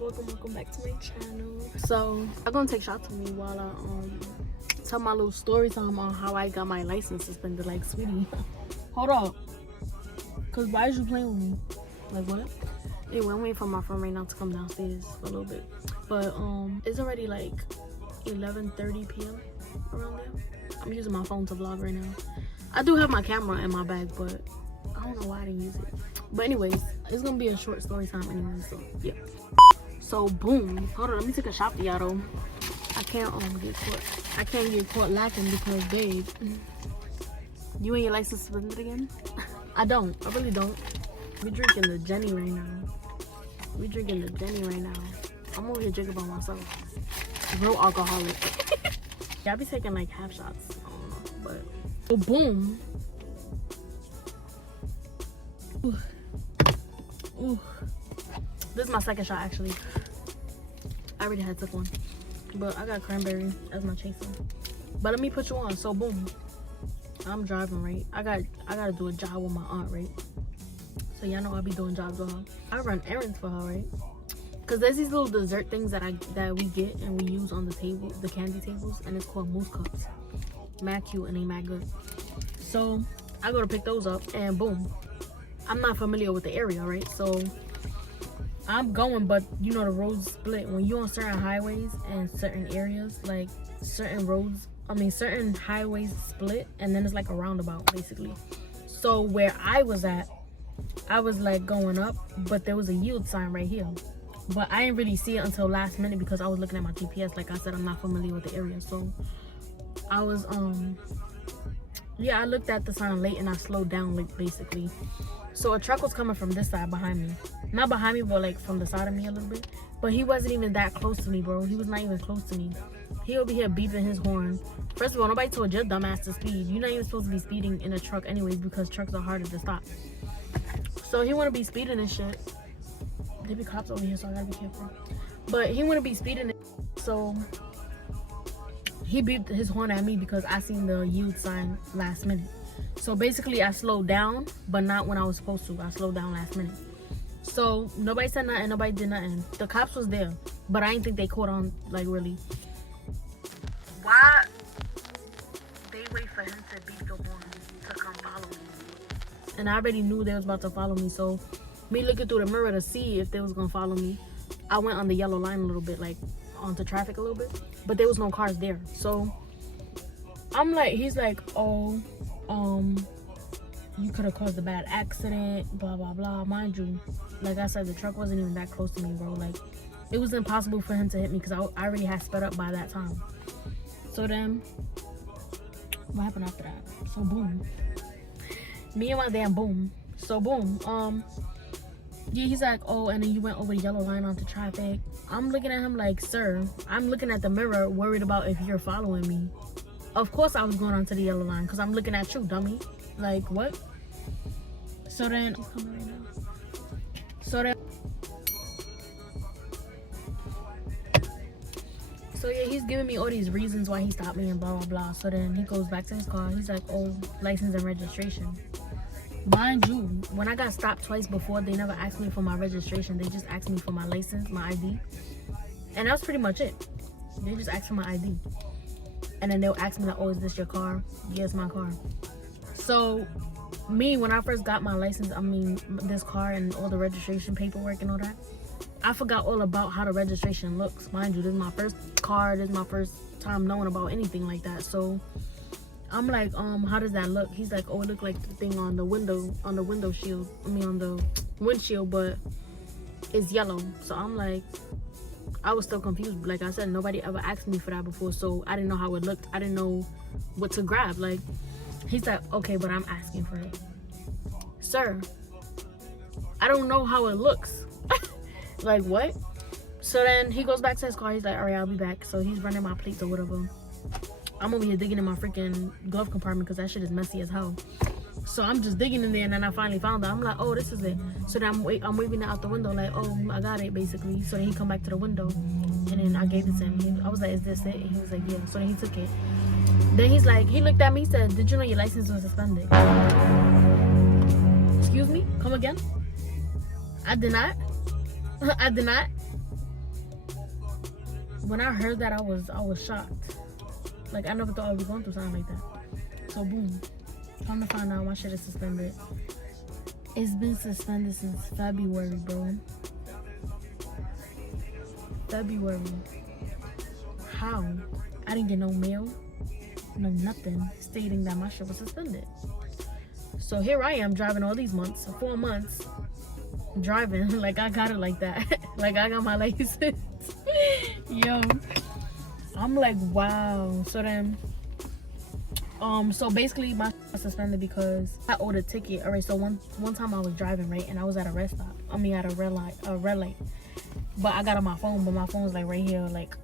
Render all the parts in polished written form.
welcome back to my channel. So I'm gonna take shots of me while I tell my little story time on how I got my license suspended. Like, sweetie, hold up, cause why is you playing with me? Like, what? Anyway, I'm waiting for my friend right now to come downstairs for a little bit, but it's already like 11:30 p.m. around there. I'm using my phone to vlog right now. I do have my camera in my bag, but I don't know why I didn't use it. But anyways, it's gonna be a short story time anyway, so yeah. So boom, hold on, let me take a shot for y'all though. I can't get caught lacking because babe, you ain't your license suspended again? I really don't. We drinking the Jenny right now. I'm over here drinking by myself. Real alcoholic. Yeah, I be taking like half shots. I don't know, but oh, boom. Ooh. This is my second shot actually. I already had took one, but I got cranberry as my chaser. But let me put you on. So boom, I'm driving, right? I gotta do a job with my aunt, right? So y'all know I be doing jobs with her. I run errands for her, right? Cause there's these little dessert things that we get and we use on the table, the candy tables, and it's called mousse cups. Mad cute and they mad good. So I go to pick those up and boom, I'm not familiar with the area, right? So I'm going, but you know the roads split when you're on certain highways and certain areas, like certain highways split, and then it's like a roundabout basically. So where I was at, I was like going up, but there was a yield sign right here. But I didn't really see it until last minute because I was looking at my GPS. Like I said, I'm not familiar with the area. So I was, yeah, I looked at the sign late and I slowed down, like basically. So a truck was coming from this side behind me. Not behind me, but like from the side of me a little bit. But he wasn't even that close to me, bro. He was not even close to me. He over here beeping his horn. First of all, nobody told your dumb ass to speed. You're not even supposed to be speeding in a truck anyways because trucks are harder to stop. So he want to be speeding and shit. There be cops over here, so I gotta be careful. But he wouldn't be speeding, so he beeped his horn at me because I seen the yield sign last minute. So basically, I slowed down, but not when I was supposed to. I slowed down last minute. So nobody said nothing, nobody did nothing. The cops was there, but I didn't think they caught on, like, really. Why they wait for him to beep the horn to come follow me? And I already knew they was about to follow me, so me looking through the mirror to see if they was gonna follow me, I went on the yellow line a little bit, like onto traffic a little bit, but there was no cars there. So I'm like, he's like, oh, you could have caused a bad accident, blah blah blah. Mind you, like I said, the truck wasn't even that close to me, bro. Like it was impossible for him to hit me because I already had sped up by that time. So then what happened after that? So boom, me and my damn boom. So boom, yeah, he's like, oh, and then you went over the yellow line onto traffic. I'm looking at him like, sir, I'm looking at the mirror worried about if you're following me. Of course I was going onto the yellow line because I'm looking at you, dummy. Like, what? So then, he's coming right now. So yeah, he's giving me all these reasons why he stopped me and blah, blah, blah. So then he goes back to his car. He's like, oh, license and registration. Mind you, when I got stopped twice before, they never asked me for my registration. They just asked me for my license, my ID. And that was pretty much it. They just asked for my ID. And then they'll ask me like, oh, is this your car? Yeah, it's my car. So me, when I first got my license, this car and all the registration paperwork and all that, I forgot all about how the registration looks. Mind you, this is my first car. This is my first time knowing about anything like that. So I'm like, how does that look? He's like, oh, it looked like the thing on the window shield. On the windshield, but it's yellow. So I'm like, I was still confused. Like I said, nobody ever asked me for that before, so I didn't know how it looked. I didn't know what to grab. Like, he's like, okay, but I'm asking for it. Sir, I don't know how it looks. Like, what? So then he goes back to his car. He's like, all right, I'll be back. So he's running my plates or whatever. I'm over here digging in my freaking glove compartment because that shit is messy as hell. So I'm just digging in there, and then I finally found it. I'm like, oh, this is it. So then I'm waving it out the window like, oh, I got it, basically. So then he come back to the window, and then I gave it to him. I was like, is this it? And he was like, yeah. So then he took it. Then he's like, he looked at me, he said, did you know your license was suspended? Excuse me? Come again? I did not. I did not. when I heard that, I was shocked. Like, I never thought I would be going through something like that. So boom, come to find out my shit is suspended. It's been suspended since February, bro. February. How? I didn't get no mail, no nothing stating that my shit was suspended. So here I am driving all these months, 4 months, driving like I got it like that. Like I got my license. Yo, I'm like, wow. So then, so basically my shit was suspended because I owed a ticket. All right, so one time I was driving, right, and I was at a rest stop. I mean, at a red light. But I got on my phone, but my phone was like right here, like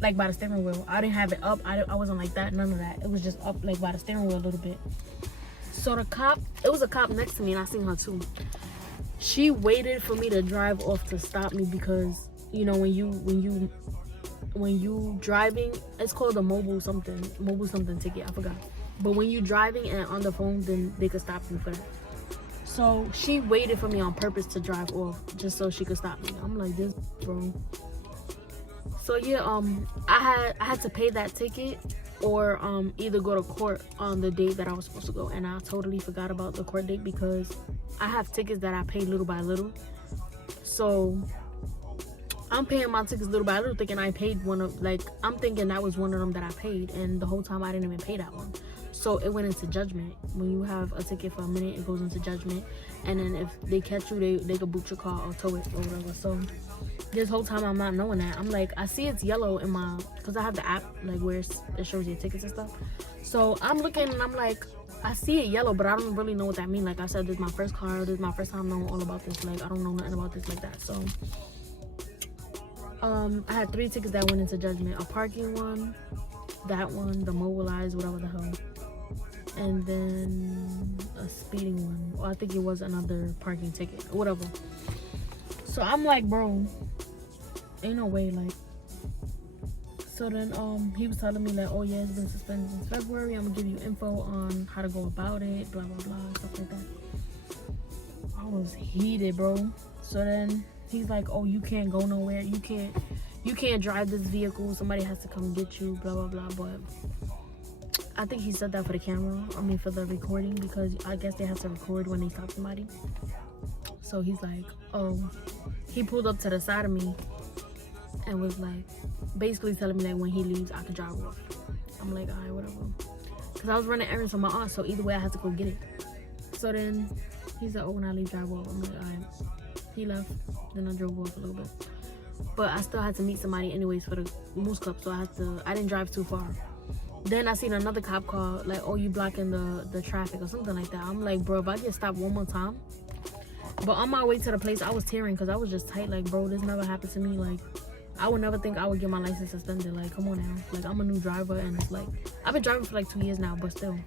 by the steering wheel. I didn't have it up. I wasn't like that, none of that. It was just up like by the steering wheel a little bit. So the cop, it was a cop next to me, and I seen her too. She waited for me to drive off to stop me because, you know, when you driving, it's called a mobile something ticket, I forgot. But when you driving and on the phone, then they could stop you for that. So she waited for me on purpose to drive off just so she could stop me. I'm like, this bro. So yeah, I had to pay that ticket or either go to court on the date that I was supposed to go, and I totally forgot about the court date because I have tickets that I pay little by little. So I'm paying my tickets little by little, thinking I paid one of, like, I'm thinking that was one of them that I paid, and the whole time I didn't even pay that one. So it went into judgment. When you have a ticket for a minute, it goes into judgment, and then if they catch you, they could boot your car or tow it or whatever. So this whole time I'm not knowing that. I'm like, I see it's yellow in my, because I have the app like where it shows your tickets and stuff. So I'm looking and I'm like, I see it yellow, but I don't really know what that means. Like I said, this is my first car. This is my first time knowing all about this. Like I don't know nothing about this like that. So I had 3 tickets that went into judgment. A parking one, that one, the mobilized, whatever the hell, and then a speeding one. Or I think it was another parking ticket, whatever. So I'm like, bro, ain't no way, like. So then he was telling me that, oh yeah, it's been suspended since February. I'm gonna give you info on how to go about it, blah blah blah, stuff like that. I was heated, bro. So then he's like, oh, you can't go nowhere, you can't drive this vehicle, somebody has to come get you, blah blah blah. But I think he said that for the camera, I mean for the recording, because I guess they have to record when they stop somebody. So he's like, oh, he pulled up to the side of me and was like basically telling me that when he leaves I could drive off. I'm like, alright, whatever, because I was running errands for my aunt, so either way I had to go get it. So then he's like, oh, when I leave, drive off. I'm like, alright. He left, then I drove off a little bit, but I still had to meet somebody anyways for the Moose Cup, so I didn't drive too far. Then I seen another cop call, like, oh, you blocking the traffic or something like that. I'm like, bro, if I get stopped one more time. But on my way to the place, I was tearing because I was just tight. Like, bro, this never happened to me. Like, I would never think I would get my license suspended. Like, come on now. Like, I'm a new driver, and it's like, I've been driving for like 2 years now, but still.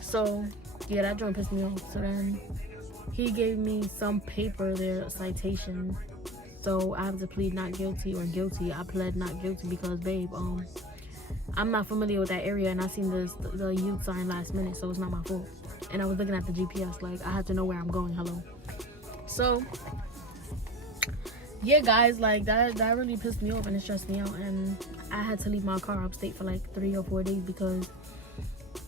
So yeah, that joint pissed me off. So then he gave me some paper there, a citation. So I have to plead not guilty or guilty. I pled not guilty because, babe, I'm not familiar with that area, and I seen the youth sign last minute, so it's not my fault. And I was looking at the GPS, like I had to know where I'm going. Hello. So yeah, guys, like that really pissed me off and it stressed me out, and I had to leave my car upstate for like 3 or 4 days because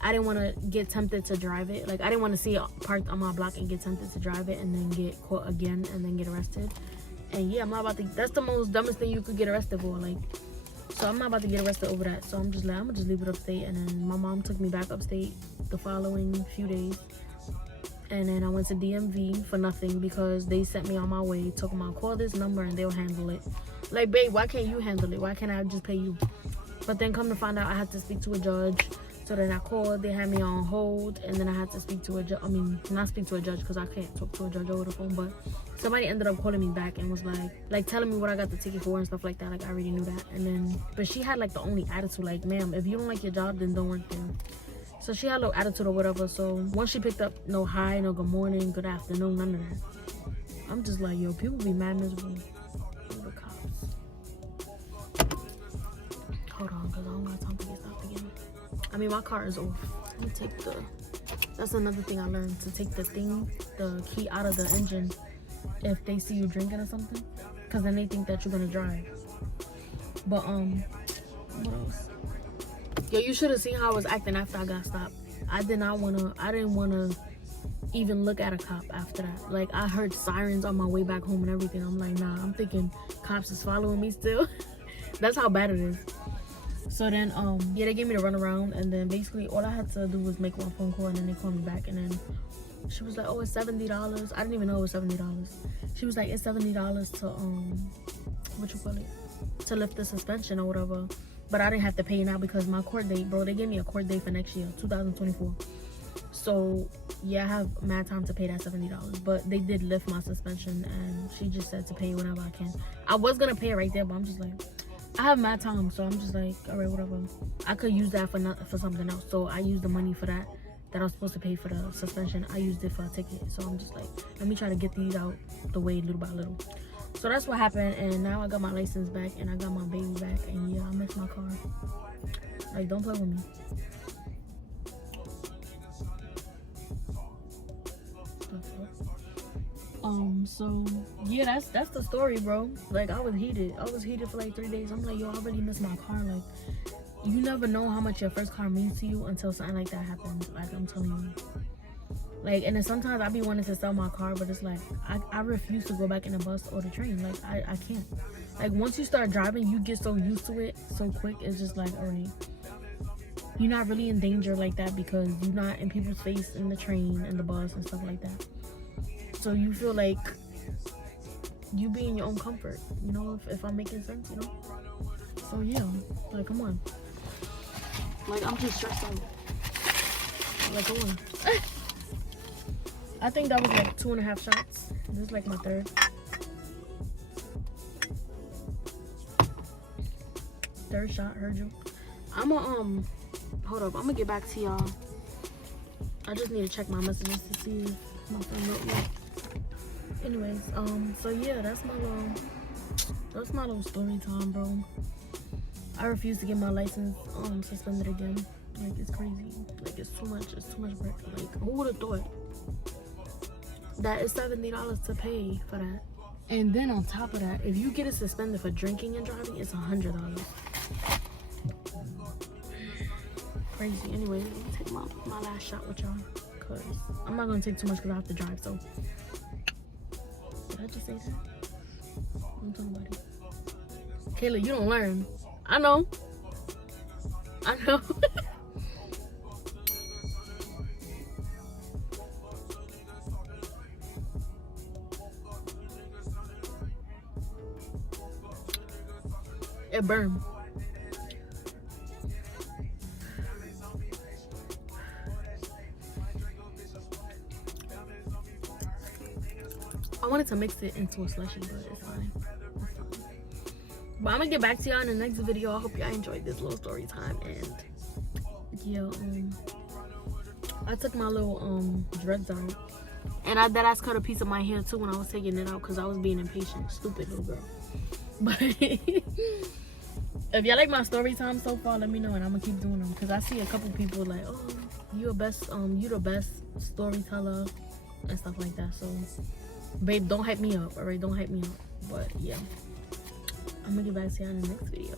I didn't want to get tempted to drive it. Like I didn't want to see it parked on my block and get tempted to drive it and then get caught again and then get arrested. And yeah, I'm not about to. That's the most dumbest thing you could get arrested for. Like, so I'm not about to get arrested over that. So I'm gonna just leave it upstate. And then my mom took me back upstate the following few days. And then I went to DMV for nothing because they sent me on my way, talking about call this number and they'll handle it. Like, babe, why can't you handle it? Why can't I just pay you? But then come to find out I had to speak to a judge. So then I called, they had me on hold, and then I had to speak to a judge. I mean, not speak to a judge because I can't talk to a judge over the phone, but somebody ended up calling me back and was like telling me what I got the ticket for and stuff like that. Like, I already knew that. And then, but she had like the only attitude, like, ma'am, if you don't like your job, then don't work there. So she had a little attitude or whatever. So once she picked up, no hi, no good morning, good afternoon, none of that. I'm just like, yo, people be mad miserable over cops. Hold on, because I don't got time to get stopped again. I mean, my car is off. Let me take that's another thing I learned, to take the key out of the engine if they see you drinking or something, because then they think that you're gonna drive. But what else? Yo, you should have seen how I was acting after I got stopped. I didn't want to even look at a cop after that. Like, I heard sirens on my way back home and everything. I'm like, nah, I'm thinking cops is following me still. That's how bad it is. So then, yeah, they gave me the runaround, and then basically all I had to do was make one phone call, and then they called me back, and then she was like, oh, it's $70. I didn't even know it was $70. She was like, it's $70 to, what you call it? To lift the suspension or whatever. But I didn't have to pay now because my court date, bro, they gave me a court date for next year, 2024. So, yeah, I have mad time to pay that $70. But they did lift my suspension, and she just said to pay whenever I can. I was going to pay it right there, but I'm just like, I have mad time, so I'm just like, all right, whatever. I could use that for something else. So I used the money for that I was supposed to pay for the suspension. I used it for a ticket. So I'm just like, let me try to get these out the way little by little. So that's what happened, and now I got my license back, and I got my baby back, and yeah, I miss my car. Like, don't play with me. So yeah, that's the story, bro. Like, I was heated for like 3 days. I'm like, yo, I really miss my car. Like, you never know how much your first car means to you until something like that happens. Like, I'm telling you. Like, and then sometimes I be wanting to sell my car, but it's like, I refuse to go back in the bus or the train. Like, I can't. Like, once you start driving, you get so used to it so quick. It's just like, all right, you're not really in danger like that because you're not in people's face in the train and the bus and stuff like that. So you feel like you be in your own comfort, you know, if I'm making sense, you know? So yeah, like, come on. Like, I'm just stressed out. Like, come on. I think that was like 2.5 shots. This is like my third. Third shot, heard you. Hold up, I'm gonna get back to y'all. I just need to check my messages to see if my phone wrote me. Anyways, so yeah, that's my little story time, bro. I refuse to get my license suspended again. Like, it's crazy. Like, it's too much break. Like, who would have thought that it's $70 to pay for that? And then on top of that, if you get it suspended for drinking and driving, it's $100. Crazy. Anyway, let me take my last shot with y'all, cause I'm not gonna take too much because I have to drive. So, did I just say that? I'm talking about it. Kayla, you don't learn. I know. It burned. I wanted to mix it into a slushie, but it's fine. But I'm gonna get back to y'all in the next video. I hope y'all enjoyed this little story time. And yeah, I took my little dreads out, and I deadass cut a piece of my hair too when I was taking it out because I was being impatient. Stupid little girl. But if y'all like my story time so far, let me know, and I'm gonna keep doing them because I see a couple people like, oh, you the best storyteller and stuff like that. So babe, don't hype me up, all right? Don't hype me up. But yeah, I'm gonna get back to y'all in the next video.